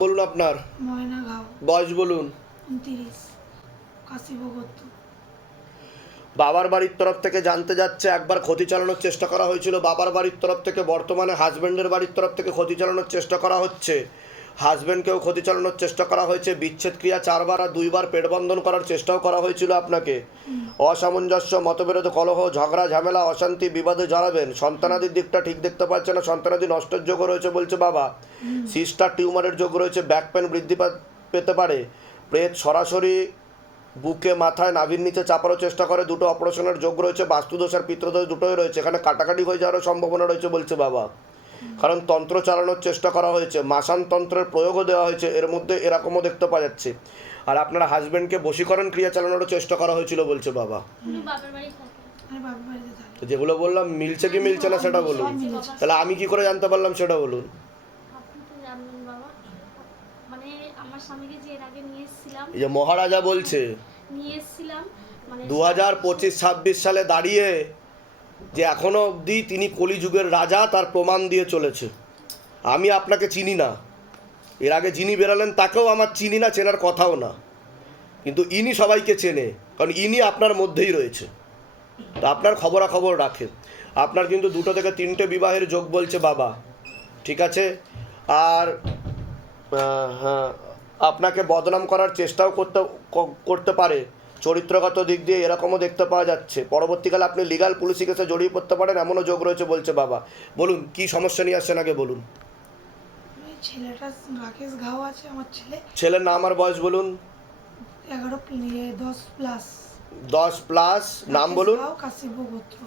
বলুন আপনার ময়না গাঁও বয়স বলুন। 29 কাশীভোগত্ব। বাবার বাড়ির তরফ থেকে জানতে যাচ্ছে একবার ক্ষতি চালানোর চেষ্টা করা হয়েছিল বাবার বাড়ির তরফ থেকে, বর্তমানে হাজব্যান্ডের বাড়ির তরফ থেকে ক্ষতি চালানোর চেষ্টা করা হচ্ছে। হাজব্যান্ডকেও ক্ষতি চালানোর চেষ্টা করা হয়েছে, বিচ্ছেদ ক্রিয়া 4 বার আর 2 বার পেটবন্ধন করার চেষ্টাও করা হয়েছিল আপনাকে। অসামঞ্জস্য, মতবিরোধ, কলহ, ঝগড়া, ঝামেলা, অশান্তি, বিবাদে জড়াবেন। সন্তানাদির দিকটা ঠিক দেখতে পাচ্ছে না, সন্তানাদি নষ্টের যোগ রয়েছে বলছে বাবা। সিস্টার টিউমারের যোগ রয়েছে, ব্যাক পেন বৃদ্ধি পেতে পারে। প্রেত সরাসরি বুকে মাথায় নাভির নিচে চাপারও চেষ্টা করে, দুটো অপারেশনের যোগ রয়েছে। বাস্তুদোষ আর পিতৃদোষ দুটোই রয়েছে, এখানে কাটাকাটি হয়ে যাওয়ারও সম্ভাবনা রয়েছে বলছে বাবা। কারণ তন্ত্র চালানোর চেষ্টা করা হয়েছে, মাসান তন্ত্রের প্রয়োগও দেওয়া হয়েছে, এর মধ্যে এরকমও দেখতে পাওয়া যাচ্ছে। আর আপনার হাজবেন্ডকে বশীকরণ ক্রিয়া চালানোরও চেষ্টা করা হয়েছিল বলছে বাবা। তো যেগুলো বললাম মিলছে কি মিলছে না সেটা বলুন, তাহলে আমি কি করে জানতে পারলাম সেটা বলুন। এই যে মহারাজা বলছে 2025-26 সালে দাঁড়িয়ে যে এখনো অবধি তিনি কলিযুগের রাজা, তার প্রমাণ দিয়ে চলেছে। আমি আপনাকে চিনি না, এর আগে যিনি বেরালেন তাকেও আমার চিনি না, চেনার কথাও না, কিন্তু ইনি সবাইকে চেনে, কারণ ইনি আপনার মধ্যেই রয়েছে। তো আপনার খবরাখবর রাখে। আপনার কিন্তু 2 থেকে 3টে বিবাহের যোগ বলছে বাবা, ঠিক আছে। আর হ্যাঁ, আপনাকে বদনাম করার চেষ্টাও করতে পারে চরিত্রগত দিক দিয়ে, এরকমও দেখতে পাওয়া যাচ্ছে। পরবর্তীকালে আপনি লিগাল পুলিশি কেসে জড়িয়ে পড়তে পারেন, এমনও যোগ রয়েছে বলছে বাবা। বলুন কি সমস্যা নিয়ে আসছেন আগে বলুন। ছেলেটা রাকেশ গাঁও আছে আমার ছেলে। ছেলের নাম আর বয়স বলুন। 10 প্লাস নাম বলুন। কাশীভোগত্র।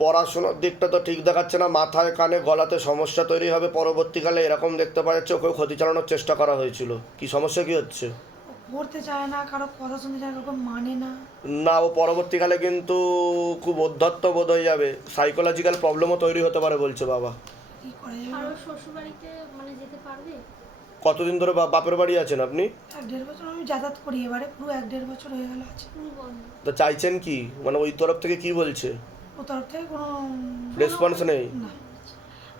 পড়াশোনার দিকটা তো ঠিক দেখাচ্ছে না, মাথায় কানে গলাতে সমস্যা তৈরি হবে পরবর্তীকালে, এরকম দেখতে পাওয়া যাচ্ছে। ওকেও ক্ষতি চালানোর চেষ্টা করা হয়েছিল। কি সমস্যা কি হচ্ছে? পড়তে চায় না, কারো কথা শুনতে চায় না, কারো মানে না। না, ও পরবর্তীকালে কিন্তু খুব অধ্যত্ত বোধ হয়ে যাবে, সাইকোলজিক্যাল প্রবলেমও তৈরি হতে পারে বলছে বাবা। কি করা যাবে? আর শ্বশুর বাড়িতে মানে যেতে পারবে? কতদিন ধরে বাপের বাড়ি আছেন আপনি? 1-1.5 বছর আমি যাতায়াত করি, এবারে পুরো 1-1.5 বছর হয়ে গেল আছে। তো চাইছেন কি, মানে ওই তরফ থেকে কি বলছে? ও তরফ থেকে কোনো রেসপন্স নেই। না।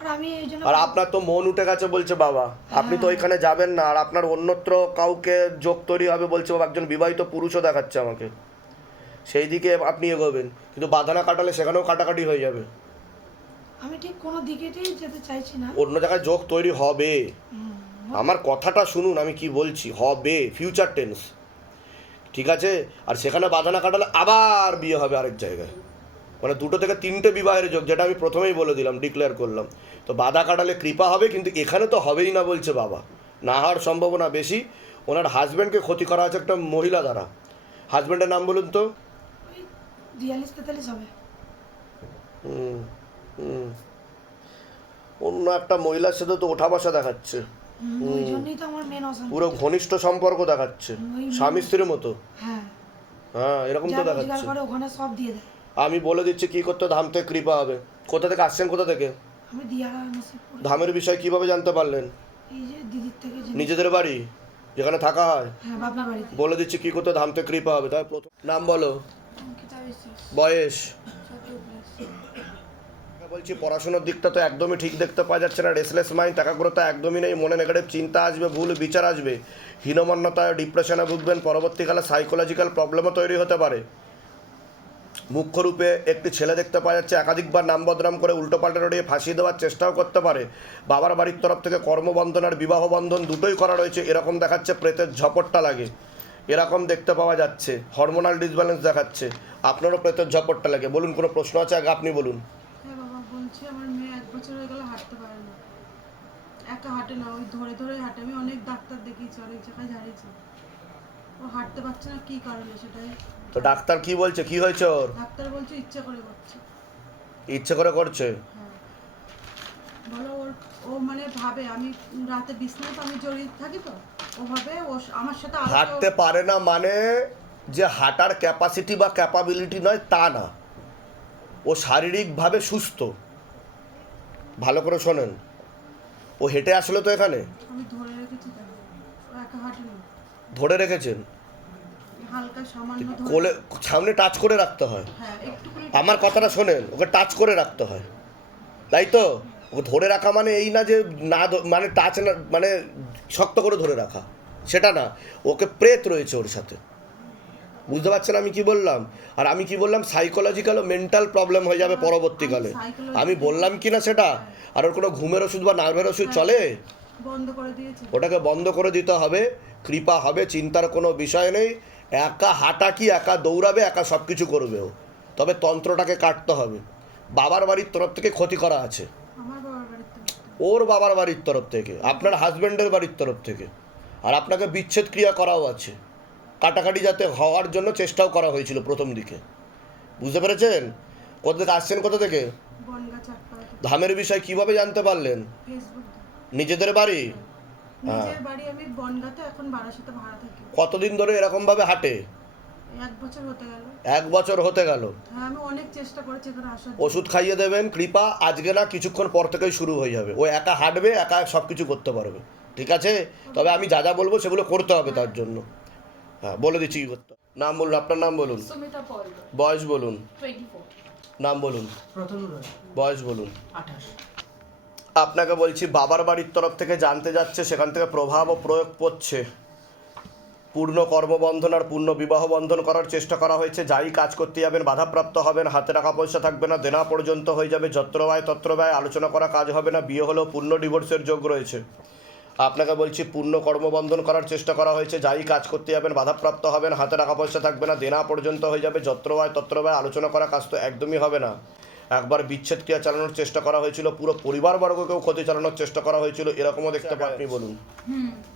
আর আমি এই জন্য আর আপনার তো মন উঠে গেছে বলছে বাবা, আপনি তো ওইখানে যাবেন না, আর আপনার অন্যত্র কাউকে যোগ তৈরি হবে বলছে বাবা। একজন বিবাহিত পুরুষও দেখাচ্ছে আমাকে, সেই দিকে আপনি এগোবেন, কিন্তু বাধা না কাটালে সেখানেও কাটাকাটি হয়ে যাবে। আমি ঠিক কোনো দিকেতেই যেতে চাইছি না। অন্য জায়গায় যোগ তৈরি হবে, আমার কথাটা শুনুন আমি কি বলছি, হবে, ফিউচার টেন্স, ঠিক আছে। আর সেখানে বাধা না কাটালে আবার বিয়ে হবে আরেক জায়গায়, মানে 2 থেকে 3টে বিবাহের যোগ, যেটা আমি প্রথমেই বলে দিলাম, ডিক্লেয়ার করলাম। তো বাধা কাটালে কৃপা হবে, কিন্তু এখানে তো হবেই না বলছে বাবা, না হওয়ার সম্ভাবনা বেশি। ওনার হাজব্যান্ডকে ক্ষতি করা আছে একটা মহিলা দ্বারা। হাজব্যান্ডের নাম বলুন তো। 42-43 হবে। অন্য একটা মহিলার সাথে তো ওঠা বসা দেখাচ্ছে, ওই জন্যই তো আমার মেন অশান্তি। পুরো ঘনিষ্ঠ সম্পর্ক দেখাচ্ছে, স্বামী স্ত্রীর মতো। হ্যাঁ হ্যাঁ, এরকম তো দেখাচ্ছে। করে ওখানে সব দিয়ে দেয়। আমি বলে দিচ্ছি কি করতে, ধাম থেকে কৃপা হবে। কোথা থেকে আসছেন, কোথা থেকে? আমি দিয়ারা নসিবপুর। ধামের বিষয় কিভাবে জানতে পারলেন? এই যে দিদির থেকে নিজেদের বাড়ি যেখানে থাকা হয়? হ্যাঁ, বাপের বাড়িতে। বলে দিচ্ছি কি করতে ধাম থেকে কৃপা হবে। তাই প্রথম নাম বলো, অঙ্কিতা বিশ্বাস। বয়স? 7+। বলছি পড়াশোনার দিকটা তো একদমই ঠিক দেখতে পাওয়া যাচ্ছে না, রেসলেস মাইন্ড, একাগ্রতা একদমই নেই, মনে নেগেটিভ চিন্তা আসবে, ভুল বিচার আসবে, হীনমন্যতায় ডিপ্রেশনে ভুগবেন, পরবর্তীকালে সাইকোলজিক্যাল প্রবলেমও তৈরি হতে পারে। মুখ্য রূপে একটি ছেলে দেখতে পাওয়া যাচ্ছে, একাধিকবার নাম বদনাম করে উল্টোপাল্টা রড়িয়ে ফাঁসিয়ে দেওয়ার চেষ্টাও করতে পারে। বাবার বাড়ির তরফ থেকে কর্মবন্ধন আর বিবাহ বন্ধন দুটোই করা রয়েছে, এরকম দেখাচ্ছে। প্রেতের ঝপটটা লাগে এরকম দেখতে পাওয়া যাচ্ছে, হরমোনাল ডিসব্যালেন্স দেখাচ্ছে। আপনারও প্রেতের ঝপটটা লাগে। বলুন, কোনো প্রশ্ন আছে আগে আপনি বলুন। হ্যাঁ বাবা, বলছি আমার মেয়ে 1 বছর হয়ে গেল হাঁটতে পারে না, একা হাঁটে না, ওই ধরে ধরে হাঁটে। আমি অনেক ডাক্তার দেখিয়েছি, অনেক জায়গায় ঝাড়িয়েছি, ও হাঁটতে পারছে না, কি কারণে সেটাই। তো ডাক্তার কি বলছে, কি হয়েছে ওর? ডাক্তার বলছে ইচ্ছা করে করছে। ইচ্ছে করে করছে? হ্যাঁ, বলো ও মানে ভাবে আমি রাতে বিছনায় তো আমি জড়িয়ে থাকি, তো ও ভাবে ও আমার সাথে হাঁটতে পারে না মানে যে হাঁটার ক্যাপাসিটি বা ক্যাপাবিলিটি নয় তা না, ও শারীরিকভাবে সুস্থ। ভালো করে শোনেন, ও হেঁটে আসলে তো এখানে আমি ধরে রেখেছি, কেন ও একা হাঁটে না। ধরে রেখেছেন? হালকা সামান্য কোলে সামনে টাচ করে রাখতে হয়। হ্যাঁ, একটু করে। আমার কথাটা শোনেন, ওকে টাচ করে রাখতে হয়, তাই তো? ও ধরে রাখা মানে এই না যে না মানে টাচ না মানে শক্ত করে ধরে রাখা, সেটা না, ওকে প্রেত রয়েছে ওর সাথে, বুঝতে পারছেন আমি কি বললাম? আর আমি কি বললাম সাইকোলজিক্যাল ও মেন্টাল প্রবলেম হয়ে যাবে পরবর্তীকালে, আমি বললাম কি না সেটা? আর ওর কোনো ঘুমের ওষুধ বা নার্ভের ওষুধ চলে? বন্ধ করে দিয়েছে। ওটাকে বন্ধ করে দিতে হবে, কৃপা হবে, চিন্তার কোনো বিষয় নেই। একা হাঁটা কি, একা দৌড়াবে, একা সব কিছু করবে ও, তবে তন্ত্রটাকে কাটতে হবে। বাবার বাড়ির তরফ থেকে ক্ষতি করা আছে, আমার বাবার বাড়িতে ওর বাবার বাড়ির তরফ থেকে, আপনার হাজব্যান্ডের বাড়ির তরফ থেকে, আর আপনাকে বিচ্ছেদ ক্রিয়া করাও আছে, কাটাকাটি যাতে হওয়ার জন্য চেষ্টাও করা হয়েছিল প্রথম দিকে, বুঝতে পেরেছেন? কোথা থেকে আসছেন, কোথা থেকে? বনগা চাকপাড়া থেকে। ধামের বিষয় কিভাবে জানতে পারলেন? ফেসবুক নিজেদের বাড়ি? নিজের বাড়ি আমি বনগাতে, এখন বারাসাতে ভাড়া থাকি। কতদিন ধরে এরকমভাবে হাঁটে? 1 বছর হতে গেল। 1 বছর হতে গেল। হ্যাঁ, আমি অনেক চেষ্টা করেছি এখানে আসার জন্য। ওষুধ খাইয়ে দেবেন, কৃপা আজকে না কিছুক্ষণ পর থেকেই শুরু হয়ে যাবে, ও একা হাঁটবে, একা সব কিছু করতে পারবে, ঠিক আছে? তবে আমি যা যা বলবো সেগুলো করতে হবে তার জন্য। হ্যাঁ, বলে দিচ্ছি কি করতে হবে। নাম বলুন, আপনার নাম বলুন, সুমিতা পল, বয়স বলুন, 24। নাম বলুন, প্রথম রয় বয়স বলুন। 28। আপনাকে বলছি বাবার বাড়ির তরফ থেকে জানতে যাচ্ছে, সেখান থেকে প্রভাব ও প্রয়োগ পড়ছে, পূর্ণ কর্মবন্ধন আর পূর্ণ বিবাহ বন্ধন করার চেষ্টা করা হয়েছে। যাই কাজ করতে যাবেন বাধাপ্রাপ্ত হবেন, হাতে টাকা পয়সা থাকবে না, দেনা পর্যন্ত হয়ে যাবে, যত্র ব্যয় তত্র ব্যয়, আলোচনা করা কাজ হবে না, বিয়ে হলেও পূর্ণ ডিভোর্সের যোগ রয়েছে। আপনাকে বলছি পূর্ণ কর্মবন্ধন করার চেষ্টা করা হয়েছে, যাই কাজ করতে যাবেন বাধাপ্রাপ্ত হবেন, হাতে টাকা পয়সা থাকবে না, দেনা পর্যন্ত হয়ে যাবে, যত্র ব্যয় তত্র ব্যয়, আলোচনা করা কাজ তো একদমই হবে না। একবার বিচ্ছেদ ক্রিয়া চালানোর চেষ্টা করা হয়েছিল, পুরো পরিবারবর্গকেও ক্ষতি চালানোর চেষ্টা করা হয়েছিল, এরকমও দেখতে পাই। আপনি বলুন।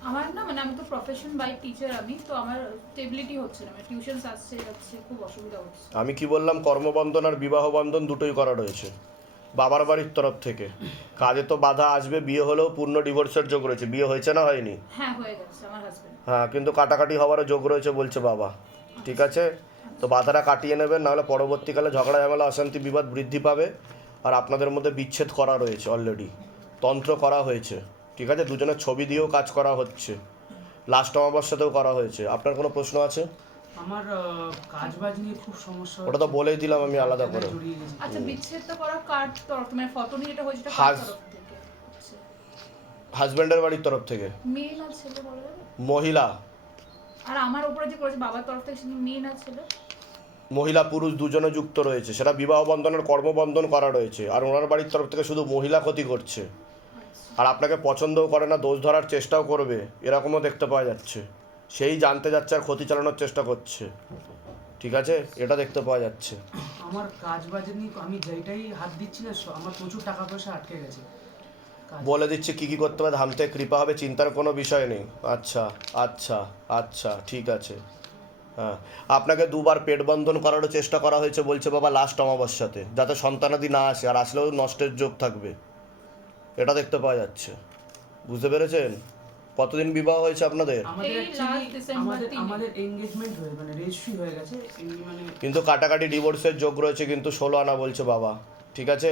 আমার না মানে আমি তো প্রফেশন বাই টিচার, আমি তো আমার স্টেবিলিটি হচ্ছে না, মানে টিউশনস আসছে যাচ্ছে, খুব অসুবিধা হচ্ছে। আমি কি বললাম, কর্মবন্ধন আর বিবাহ বন্ধন দুটোই করা রয়েছে বাবার বাড়ির তরফ থেকে। কাজে তো বাধা আসবে, বিয়ে হলেও পূর্ণ ডিভোর্সের যোগ রয়েছে। বিয়ে হয়েছে না হয়নি? হ্যাঁ, হয়ে গেছে আমার হাজবেন্ড। হ্যাঁ, কিন্তু কাটাকাটি হওয়ারও যোগ রয়েছে বলছে বাবা, ঠিক আছে? তো বাধাটা কাটিয়ে নেবেন, নাহলে পরবর্তীকালে ঝগড়া ঝামেলা অশান্তি বিবাদ বৃদ্ধি পাবে। আর আপনাদের মধ্যে বিচ্ছেদ করা রয়েছে অলরেডি, তন্ত্র করা হয়েছে, ঠিক আছে? দুজনের ছবি দিয়েও কাজ করা হচ্ছে, লাস্ট অমাবস্যাতেও করা হয়েছে। আপনার কোনো প্রশ্ন আছে? আমার কাজ বাজ নিয়ে খুব সমস্যা ওটা তো বলেই দিলাম আমি আলাদা করে। জড়িয়ে গেছি। আচ্ছা, বিচ্ছেদটা করার কার তরফ, মানে ফটো নিয়ে এটা হয়েছে কার হাজ- তরফ থেকে? আচ্ছা, হাজব্যান্ডের বাড়ির তরফ থেকে, মেয়ে না ছেলে বলা যাবে? মহিলা, আর আমার উপরে যে করেছে বাবার তরফ থেকে, সেটা মেয়ে না ছেলে? মহিলা পুরুষ দুজনে যুক্ত রয়েছে, সেটা বিবাহ বন্ধনের কর্মবন্ধন করা রয়েছে। আর ওনার বাড়ির তরফ থেকে শুধু মহিলা ক্ষতি করছে, আর আপনাকে পছন্দও করে না, দোষ ধরার চেষ্টাও করবে, এরকমও দেখতে পাওয়া যাচ্ছে। সেই জানতে যাচ্ছে আর ক্ষতি চালানোর চেষ্টা করছে, ঠিক আছে? এটা দেখতে পাওয়া যাচ্ছে। আমার কাজ বাজ নিয়ে আমি যেটাই হাত দিচ্ছি না, আমার প্রচুর টাকা পয়সা আটকে গেছে। বলে দিচ্ছি কি কি করতে হবে, ধামতে কৃপা হবে, চিন্তার কোনো বিষয় নেই। আচ্ছা আচ্ছা আচ্ছা, ঠিক আছে। হ্যাঁ, আপনাকে 2বার পেট বন্ধন করারও চেষ্টা করা হয়েছে বলছে বাবা লাস্ট অমাবস্যাতে, যাতে সন্তানাদি না আসে, আর আসলেও নষ্টের যোগ থাকবে, এটা দেখতে পাওয়া যাচ্ছে, বুঝতে পেরেছেন? কতদিন বিবাহ হয়েছে আপনাদের? আমাদের এই অ্যাকচুয়ালি last December 3 আমাদের এনগেজমেন্ট হয়ে মানে রেজিস্ট্রি হয়ে গেছে, মানে কিন্তু কাটাকাটি ডিভোর্সের যোগ রয়েছে, কিন্তু 16 আনা বলছে বাবা, ঠিক আছে?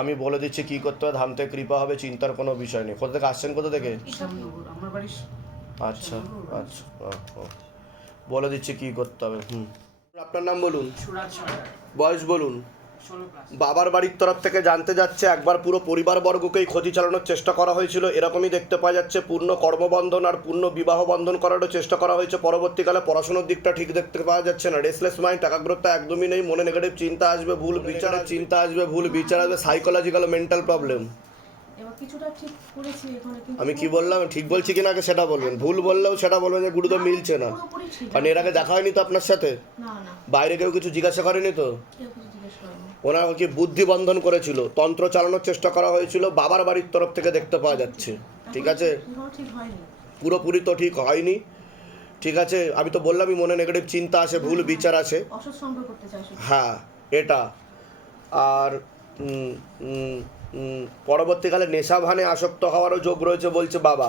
আমি বলে দিচ্ছি কি করতে হবে, ধামতে কৃপা হবে, চিন্তার কোনো বিষয় নেই। কোথা থেকে আসছেন, কোথা থেকে? শ্যামনগর আমার বাড়ি। আচ্ছা আচ্ছা, বলে দিচ্ছি কি করতে হবে। আপনার নাম বলুন, সুরাজ সরকার, বয়স বলুন। 16+। বাবার বাড়ির তরফ থেকে জানতে যাচ্ছে, একবার পুরো পরিবারবর্গকেই ক্ষতি চালানোর চেষ্টা করা হয়েছিল, এরকমই দেখতে পাওয়া যাচ্ছে। পূর্ণ কর্মবন্ধন আর পূর্ণ বিবাহ বন্ধন করারও চেষ্টা করা হয়েছে। পরবর্তীকালে পড়াশোনার দিকটা ঠিক দেখতে পাওয়া যাচ্ছে না, রেসলেস মাইন্ড, একাগ্রতা একদমই নেই, মনে নেগেটিভ চিন্তা আসবে, ভুল বিচারের চিন্তা আসবে, ভুল বিচার আসবে, সাইকোলজিক্যাল মেন্টাল প্রবলেম। এবার কিছুটা ঠিক করেছি এখানে, কিন্তু আমি কি বললাম, ঠিক বলছি কিনা আগে সেটা বলবেন, ভুল বললেও সেটা বলবেন যে গুরুত্ব মিলছে না। পুরোপুরি ঠিক। কারণ এর আগে দেখা হয়নি তো আপনার সাথে, না না, বাইরে কেউ কিছু জিজ্ঞাসা করেনি তো? কেউ কিছু জিজ্ঞেস করেনি। ওনার কি বুদ্ধি বন্ধন করেছিল, তন্ত্র চালানোর চেষ্টা করা হয়েছিল, বাবার বাড়ির তরফ থেকে দেখতে পাওয়া যাচ্ছে, ঠিক আছে? পুরো ঠিক হয়নি। পুরোপুরি তো ঠিক হয়নি, ঠিক আছে? আমি তো বললামই মনে নেগেটিভ চিন্তা আসে, ভুল বিচার আসে। অসৎ সঙ্গ করতে চাই শুধু। হ্যাঁ, এটা। আর পরবর্তীকালে নেশা ভানে আসক্ত হওয়ারও যোগ রয়েছে বলছে বাবা,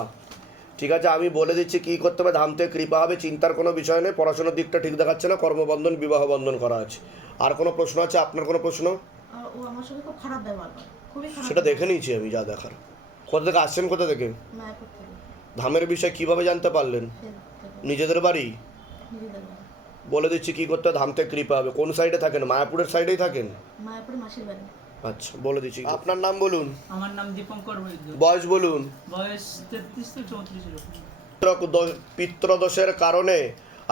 ঠিক আছে? আমি বলে দিচ্ছি কী করতে হবে, ধামতে কৃপা হবে, চিন্তার কোনো বিষয় নেই। পড়াশোনার দিকটা ঠিক দেখাচ্ছে না, কর্মবন্ধন বিবাহ বন্ধন করা আছে। আর কোনো প্রশ্ন আছে? আপনার কোনো প্রশ্ন? আর ও আমার সঙ্গে খুব খারাপ ব্যবহার করে, খুবই খারাপ। সেটা দেখে নিয়েছি আমি, যা দেখার। কোথা থেকে আসছেন, কোথা থেকে? মায়াপুর থেকে। ধামের বিষয় কিভাবে জানতে পারলেন? ফেসবুক থেকে। নিজেদের বাড়ি? নিজেদের বাড়ি। বলে দিচ্ছি কী করতে হবে, ধামতে কৃপা হবে। কোন সাইডে থাকেন? মায়াপুরের সাইডেই থাকেন? মায়াপুরে মাসির বাড়ি। আচ্ছা বলে দিচ্ছি, আপনার নাম বলুন, আমার নাম দীপঙ্কর বৈদ্য, বয়স বলুন। বয়স 33 থেকে 34 এরকম। পিতৃদোষের কারণে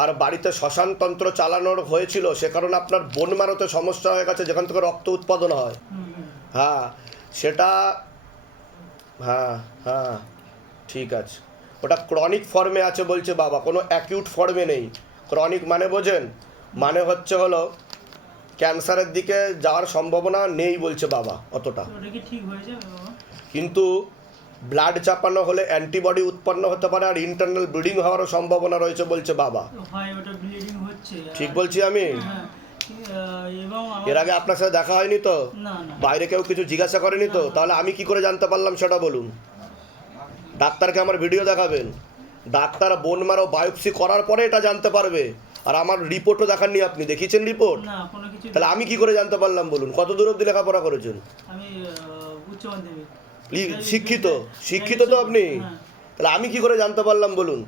আর বাড়িতে শ্মশানতন্ত্র চালানোর হয়েছিল, সে কারণে আপনার বোন মারোতে সমস্যা হয়ে গেছে, যেখান থেকে রক্ত উৎপাদন হয়। হ্যাঁ সেটা, হ্যাঁ হ্যাঁ ঠিক আছে, ওটা ক্রনিক ফর্মে আছে বলছে বাবা, কোনো অ্যাকিউট ফর্মে নেই। ক্রনিক মানে বোঝেন, মানে হচ্ছে হলো ক্যান্সারের দিকে যাওয়ার সম্ভাবনা নেই বলছে বাবা অতটা, তো ওটা কি ঠিক হয়ে যাবে বাবা? কিন্তু ব্লাড চাপানো হলে অ্যান্টিবডি উৎপন্ন হতে পারে আর ইন্টারনাল ব্লিডিং হওয়ারও সম্ভাবনা রয়েছে বলছে বাবা। তো হয় ওটা ব্লিডিং হচ্ছে। ঠিক বলছি আমি? হ্যাঁ, এবং এর আগে আপনার সাথে দেখা হয়নি তো? না না, বাইরে কেউ কিছু জিজ্ঞাসা করেনি তো? তাহলে আমি কি করে জানতে পারলাম সেটা বলুন। ডাক্তারকে আমার ভিডিও দেখাবেন, ডাক্তার বোন মারো বায়োপসি করার পরে এটা জানতে পারবে, আর আমার রিপোর্টও দেখাননি আপনি, দেখিয়েছেন রিপোর্ট? না কোনো কিছু। তাহলে আমি কি করে জানতে পারলাম বলুন? কত দূর অবধি লেখাপড়া করেছেন? আমি উচ্চ মাধ্যমিক শিক্ষিত, শিক্ষিত তো আপনি, হ্যাঁ। তাহলে আমি কি করে জানতে পারলাম বলুন?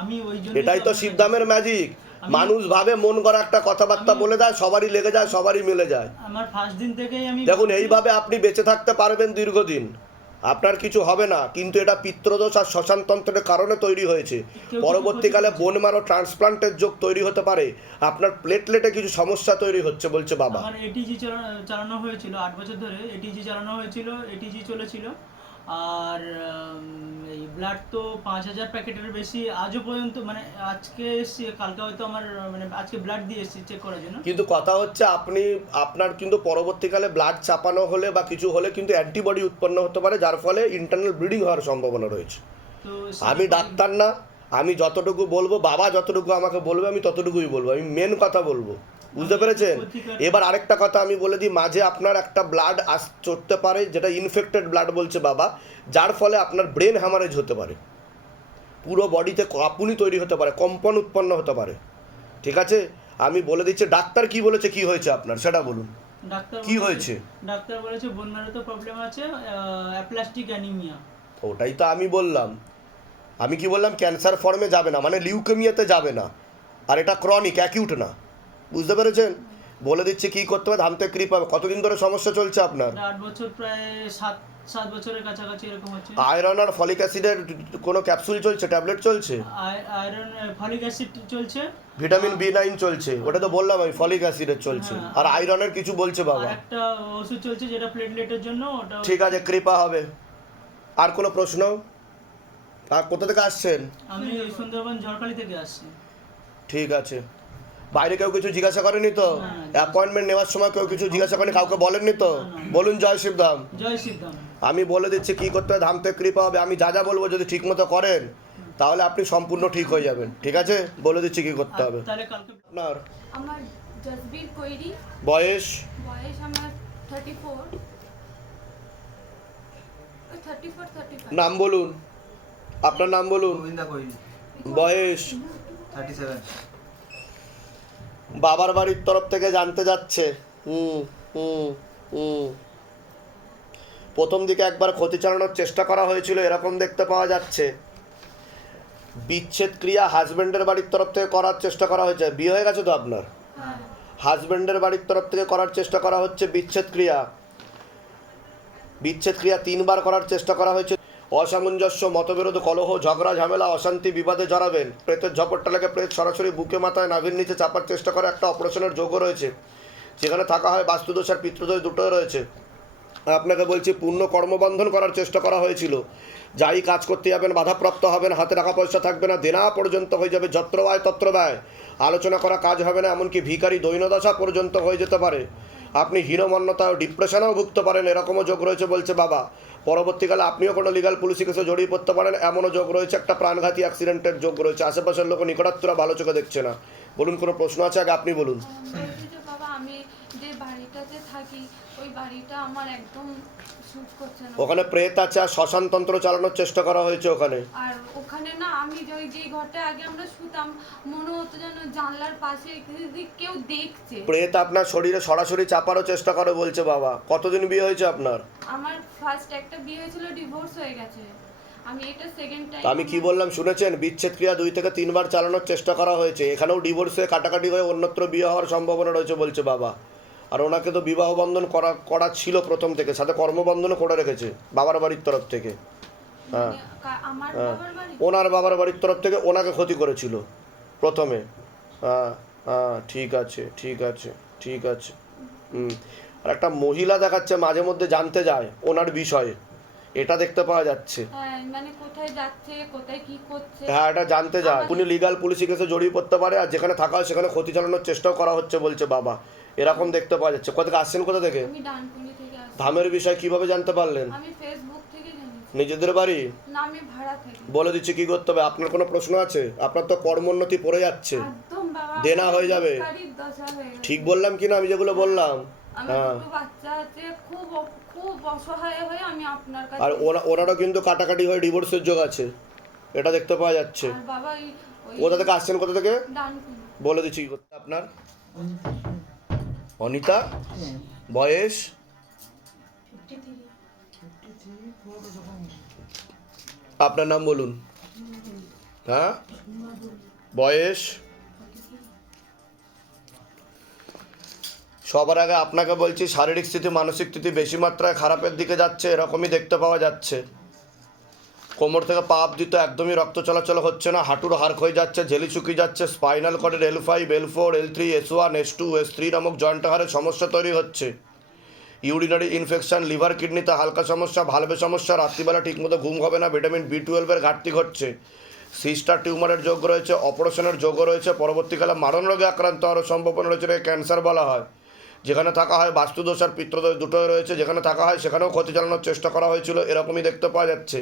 আমি ওই জন্য এটাই তো শিবধামের ম্যাজিক। মানুষ ভাবে মন করা একটা কথাবার্তা বলে দেয়, সবারই লেগে যায়, সবারই মিলে যায়। আমার ফার্স্ট দিন থেকেই আমি দেখুন এইভাবে আপনি বেঁচে থাকতে পারবেন দীর্ঘদিন, আপনার কিছু হবে না, কিন্তু এটা পিতৃদোষ আর শ্মশানতন্ত্রের কারণে তৈরি হয়েছে। পরবর্তীকালে বোন মারো ট্রান্সপ্লান্টের যোগ তৈরি হতে পারে, আপনার প্লেটলেটে কিছু সমস্যা তৈরি হচ্ছে বলছে বাবা। আমার এটিজি চালানো হয়েছিল 8 বছর ধরে, এটিজি চালানো হয়েছিল, এটিজি চলেছিল। আর এই ব্লাড তো 5000 প্যাকেটের বেশি আজও পর্যন্ত, মানে আজকে এসছি, কালকে হয়তো আমার মানে আজকে ব্লাড দিয়ে এসছি চেক করার জন্য। কিন্তু কথা হচ্ছে আপনার কিন্তু পরবর্তীকালে ব্লাড চাপানো হলে বা কিছু হলে কিন্তু অ্যান্টিবডি উৎপন্ন হতে পারে, যার ফলে ইন্টারনাল ব্লিডিং হওয়ার সম্ভাবনা রয়েছে। তো আমি ডাক্তার না, আমি যতটুকু বলবো, বাবা যতটুকু আমাকে বলবে আমি ততটুকুই বলবো, আমি মেন কথা বলবো, বুঝতে পেরেছেন? এবার আরেকটা কথা আমি বলে দিই, মাঝে আপনার একটা ব্লাড চড়তে পারে, যেটা ইনফেক্টেড ব্লাড বলছে বাবা, যার ফলে আপনার ব্রেন হ্যামারেজ হতে পারে, পুরো বডিতে কাঁপুনি তৈরি হতে পারে, কম্পন উৎপন্ন হতে পারে। ঠিক আছে, আমি বলে দিচ্ছি ডাক্তার কি বলেছে, কি হয়েছে আপনার সেটা বলুন, ডাক্তার কি হয়েছে? ডাক্তার বলেছে বোন ম্যারোতে প্রবলেম আছে, অ্যাপ্লাস্টিক অ্যানিমিয়া। ওটাই তো আমি বললাম, আমি কি বললাম? ক্যান্সার ফর্মে যাবে না, মানে লিউকেমিয়াতে যাবে না, আর এটা ক্রনিক, অ্যাকিউট না, বুঝতে পেরেছেন? বলে দিচ্ছি কি করতে হবে, ধামতে কৃপা। কতদিন ধরে সমস্যা চলছে আপনার? 8 বছর, প্রায় 7 বছরের কাছাকাছি এরকম হচ্ছে। আয়রন আর ফলিক অ্যাসিডের কোনো ক্যাপসুল চলছে, ট্যাবলেট চলছে? আয়রন, ফলিক অ্যাসিড চলছে, ভিটামিন B9 চলছে, ওটা তো বললাম আমি, ফলিক অ্যাসিডের চলছে, আর আয়রনের কিছু বলছে বাবা। আর একটা ওষুধ চলছে যেটা প্লেটলেটের জন্য, ওটা। ঠিক আছে, কৃপা হবে। আর কোনো প্রশ্ন? আর কোথা থেকে আসছেন? আমি সুন্দরবন ঝড়খালি থেকে আসছি। ঠিক আছে, বাইরে কেউ কিছু জিজ্ঞাসা করেনি তো? অ্যাপয়েন্টমেন্ট নেওয়ার সময় কেউ কিছু জিজ্ঞাসা করেনি, কাউকে বলেননি তো? বলুন জয় শিবধাম। জয় সিদ্ধাম। আমি বলে দিচ্ছি কি করতে হবে, ধামতে কৃপা হবে। আমি যা যা বলবো যদি ঠিক মতো করেন তাহলে আপনি সম্পূর্ণ ঠিক হয়ে যাবেন। ঠিক আছে, বলে দিচ্ছি কি করতে হবে। তাহলে কালকে আপনার আমার জসবীর কৈরি, বয়স? বয়স আমার 34, 35। নাম বলুন, আপনার নাম বলুন। গোবিন্দা কৈরি, বয়স? 37। বাবার বাড়ির তরফ থেকে জানতে যাচ্ছে। হুম হুম হুম প্রথম দিকে একবার ক্ষতি চালানোর চেষ্টা করা হয়েছিল, এরকম দেখতে পাওয়া যাচ্ছে। বিচ্ছেদ ক্রিয়া হাজবেন্ডের বাড়ির তরফ থেকে করার চেষ্টা করা হয়েছে। বিয়ে হয়ে গেছে তো আপনার? হাজবেন্ডের বাড়ির তরফ থেকে করার চেষ্টা করা হচ্ছে বিচ্ছেদ ক্রিয়া। বিচ্ছেদ ক্রিয়া 3 বার করার চেষ্টা করা হয়েছে। অসামঞ্জস্য, মতবিরোধ, কলহ, ঝগড়া, ঝামেলা, অশান্তি, বিবাদে জড়াবেন। প্রেতের ঝপটটা লেগে প্রেত সরাসরি বুকে মাথায় নাভির নিচে চাপার চেষ্টা করে একটা অপারেশনের যোগও রয়েছে, যেখানে থাকা হয় বাস্তুদোষ আর পিতৃদোষ দুটোই রয়েছে। আপনাকে বলছি পূর্ণ কর্মবন্ধন করার চেষ্টা করা হয়েছিল। যাই কাজ করতে যাবেন বাধাপ্রাপ্ত হবেন, হাতে টাকা পয়সা থাকবে না, দেনা পর্যন্ত হয়ে যাবে, যত্র ব্যয় তত্র ব্যয়, আলোচনা করা কাজ হবে না, এমনকি ভিখারি দৈনদশা পর্যন্ত হয়ে যেতে পারে। আপনি হীনমন্যতা ও ডিপ্রেশনেও ভুগতে পারেন, এরকমও যোগ রয়েছে বলছে বাবা। পরবর্তীকালে আপনিও কোনো লিগাল পুলিশি কেসে জড়িয়ে পড়তে পারেন, এমনও যোগ রয়েছে। একটা প্রাণঘাতী অ্যাক্সিডেন্টের যোগ রয়েছে। আশেপাশের লোক নিকটাত্মরা ভালো চোখে দেখছে না। বলুন, কোনো প্রশ্ন আছে? আগে আপনি বলুন। বলছি যে বাবা, আমি যে বাড়িটাতে থাকি ওই বাড়িটা আমার একদম শুট করছে না। ওখানে প্রেত আছে আর শ্মশানতন্ত্র চালানোর চেষ্টা করা হয়েছে ওখানে। আর ওখানে না, আমি যে ঘরটা আগে আমরা শুতাম, মনে হতো যেন জানলার পাশে কেউ দেখছে। প্রেত আপনার শরীরে সরাসরি চাপারও চেষ্টা করে বলছে বাবা। কতদিন বিয়ে হয়েছে আপনার? আমার ফার্স্ট একটা বিয়ে হয়েছিল, ডিভোর্স হয়ে গেছে। আমি এটা সেকেন্ড টাইম। আমি কি বললাম শুনেছেন? বিচ্ছেদ ক্রিয়া 2 থেকে 3 বার চালানোর চেষ্টা করা হয়েছে। এখানেও ডিভোর্স হয়ে কাটাকাটি হয়ে অন্যত্র বিয়ে হওয়ার সম্ভাবনা রয়েছে বলছে বাবা। আর ওনাকে তো বিবাহ বন্ধন করা ছিল প্রথম থেকে, সাথে কর্মবন্ধনও করে রেখেছে বাবার বাড়ির তরফ থেকে। হ্যাঁ মানে আমার হ্যাঁ, বাবার বাড়ি ওনার বাবার বাড়ির তরফ থেকে ওনাকে ক্ষতি করেছিল প্রথমে। হ্যাঁ হ্যাঁ, ঠিক আছে ঠিক আছে ঠিক আছে। আর একটা মহিলা দেখাচ্ছে মাঝে মধ্যে জানতে যায় ওনার বিষয়ে, এটা দেখতে পাওয়া যাচ্ছে। হ্যাঁ মানে কোথায় যাচ্ছে কোথায় কি করছে। হ্যাঁ, এটা জানতে যায় উনি লিগাল পুলিশি কেসে জড়িয়ে পড়তে পারে, আর যেখানে থাকা হয় সেখানে ক্ষতি চালানোর চেষ্টাও করা হচ্ছে বলছে বাবা, এরকম দেখতে পাওয়া যাচ্ছে। কোথা থেকে আসছেন, কোথা থেকে? আমি ডানকুনি থেকে আসি। ধামের বিষয় কিভাবে জানতে পারলেন? আমি ফেসবুক থেকে জেনেছি। নিজেদের বাড়ি? না আমি ভাড়া থাকি। বলে দিচ্ছি কি করতে হবে। আপনার কোনো প্রশ্ন আছে? আপনার তো কর্মোন্নতি পড়ে যাচ্ছে, একদম বাবা দেনা হয়ে যাবে। গাড়ির দশা হয়ে গেছে। ঠিক বললাম কি না আমি যেগুলো বললাম? আমার হ্যাঁ, দুটো বাচ্চা আছে, খুব খুব অসহায় হয়ে আমি আপনার কাছে। আর ওনারও কিন্তু কাটাকাটি হয়ে ডিভোর্সের যোগ আছে, এটা দেখতে পাওয়া যাচ্ছে। আর বাবা ওই কোথা থেকে আসছেন, কোথা থেকে? ডানকুনি। বলে দিচ্ছি কি করতে। আপনার অনিতা, বয়স? আপনার নাম বলুন। হ্যাঁ, বয়স? সবার আগে আপনাকে বলছি, শারীরিক স্থিতি মানসিক স্থিতি বেশি মাত্রায় খারাপের দিকে যাচ্ছে, এরকমই দেখতে পাওয়া যাচ্ছে। কোমর থেকে পা অবধি তো একদমই রক্ত চলাচল হচ্ছে না, হাঁটুর হাড় ক্ষয়ে যাচ্ছে, ঝেলি শুকিয়ে যাচ্ছে, spinal কর্ডের L5, L4, L3, S1, S2, S3 নামক জয়েন্ট হাড়ের সমস্যা তৈরি হচ্ছে। ইউরিনারি ইনফেকশন, লিভার কিডনিতে হালকা সমস্যা, ভালভে সমস্যা, রাত্রিবেলা ঠিকমতো ঘুম হবে না, ভিটামিন B12 ঘাটতি ঘটছে, সিস্টার টিউমারের যোগ রয়েছে, অপারেশনের যোগও রয়েছে, পরবর্তীকালে মারণ রোগে আক্রান্ত হওয়ার সম্ভাবনা রয়েছে, এটাকে ক্যান্সার বলা হয়। যেখানে থাকা হয় বাস্তুদোষ আর পিত্রদোষ দুটোই রয়েছে, যেখানে থাকা হয় সেখানেও ক্ষতি চালানোর চেষ্টা করা হয়েছিল, এরকমই দেখতে পাওয়া যাচ্ছে।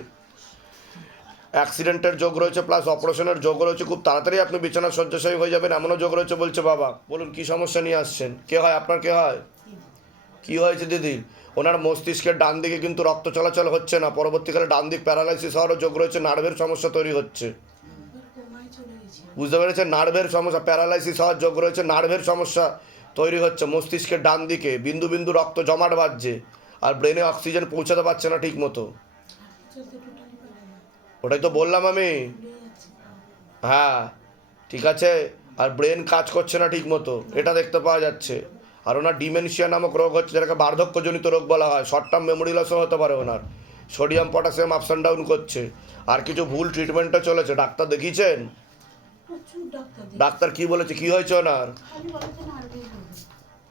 অ্যাক্সিডেন্টের যোগ রয়েছে প্লাস অপারেশনের যোগ রয়েছে, খুব তাড়াতাড়ি আপনি বিছানা শয্যাশায়ী হয়ে যাবেন এমনও যোগ রয়েছে বলছে বাবা। বলুন কি সমস্যা নিয়ে আসছেন? কে হয় আপনার, কে হয়? কি হয়েছে দিদি? ওনার মস্তিষ্কের ডান দিকে কিন্তু রক্ত চলাচল হচ্ছে না, পরবর্তীকালে ডান দিক প্যারালাইসিস হওয়ারও যোগ রয়েছে, নার্ভের সমস্যা তৈরি হচ্ছে। বুঝতে পেরেছেন? নার্ভের সমস্যা, প্যারালাইসিস হওয়ার যোগ রয়েছে, নার্ভের সমস্যা তৈরি হচ্ছে, মস্তিষ্কের ডান দিকে বিন্দু বিন্দু রক্ত জমাট বাঁধছে, আর ব্রেনে অক্সিজেন পৌঁছাতে পারছে না ঠিক মতো। ওটাই তো বললাম আমি। হ্যাঁ ঠিক আছে, আর ব্রেন কাজ করছে না ঠিক মতো, এটা দেখতে পাওয়া যাচ্ছে। আর ওনার ডিমেনশিয়া নামক রোগ হচ্ছে, যেটাকে বার্ধক্যজনিত রোগ বলা হয়, শর্ট টার্ম মেমোরি লসও হতে পারে ওনার। Sodium potassium ups and down করছে, আর কিছু ভুল ট্রিটমেন্টও চলেছে। ডাক্তার দেখিয়েছেন? ডাক্তার কি বলেছে, কি হয়েছে ওনার?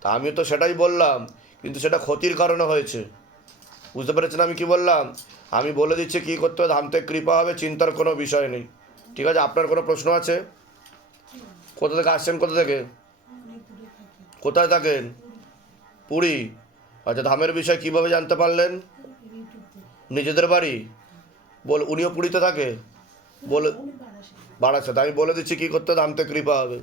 তা আমি তো সেটাই বললাম, কিন্তু সেটা ক্ষতির কারণে হয়েছে। বুঝতে পেরেছেন আমি কি বললাম? আমি বলে দিচ্ছি কী করতে হবে, ধাম থেকে কৃপা হবে, চিন্তার কোনো বিষয় নেই। ঠিক আছে, আপনার কোনো প্রশ্ন আছে? কোথা থেকে আসছেন, কোথা থেকে? কোথায় থাকেন? পুরী। আচ্ছা, ধামের বিষয় কিভাবে জানতে পারলেন? নিজেদের বাড়ি? উনিও পুরীতে থাকে? বলে বাড়াচ্ছে, তাই আমি বলে দিচ্ছি কী করতে ধাম থেকে কৃপা হবে।